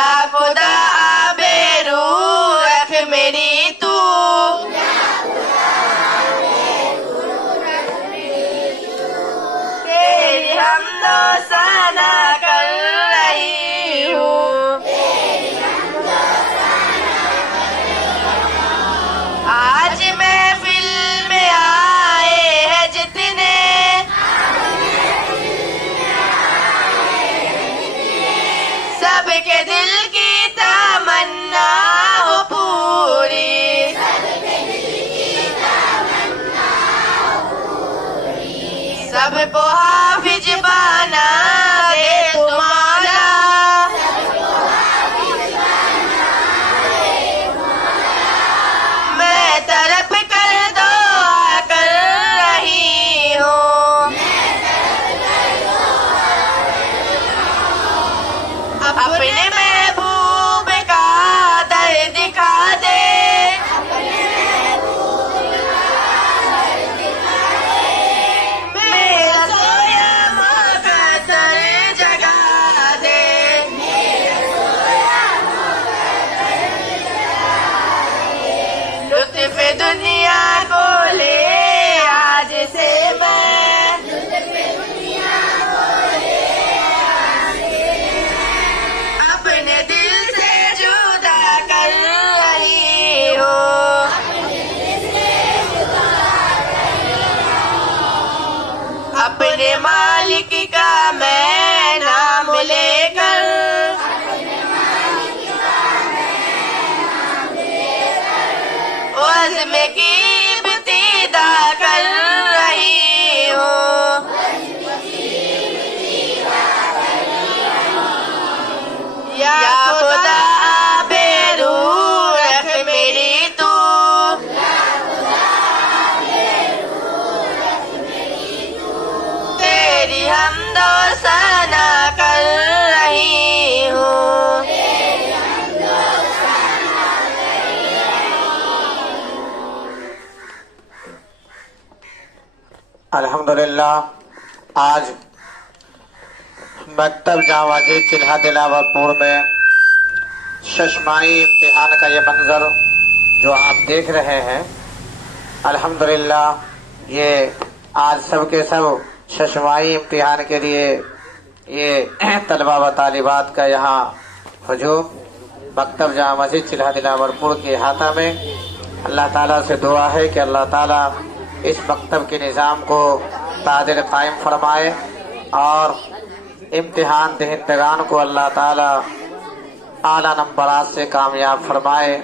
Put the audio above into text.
या खुदा आबेरू रख मेरी तू, तेरी हमदो सना कर रही हूँ। आज महफिल में आए हैं जितने, सबके दिल की तमन्ना हो पूरी, सबको हाफिज बना दे तुम्हारा, मैं तरफ कर दुआ कर रही हूँ। अपने महबूब का दर दिखा दे, मेरा सोया मुक़द्दर जगा दे, लुत्फ़ दुनिया को ले आज से मैं, अपने दिल से जुदा कर रही हूँ। अपने मालिक का मैं नाम लेकर, वज़्म की इब्तिदा कर रही हूँ। या खुदा आबेरू रख मेरी तू, तेरी हमदो सना कर रही हूँ। अल्हम्दुलिल्लाह आज मकतब जामा मस्जिद चिल्हा दिलावरपुर में शशमाई इम्तिहान का ये मंजर जो आप देख रहे हैं, अल्हम्दुलिल्लाह ये आज सब के सब शशमाई इम्तिहान के लिए ये तलबा व तालिबात का यहाँ हुजूम मकतब जामा मस्जिद चिल्हा दिलावरपुर के अहाता में, अल्लाह ताला से दुआ है कि अल्लाह ताला इस मकतब के निज़ाम को तादिर कायम फरमाए और इम्तिहान दहिंदगान को अल्लाह ताला आला नंबरात से कामयाब फरमाए।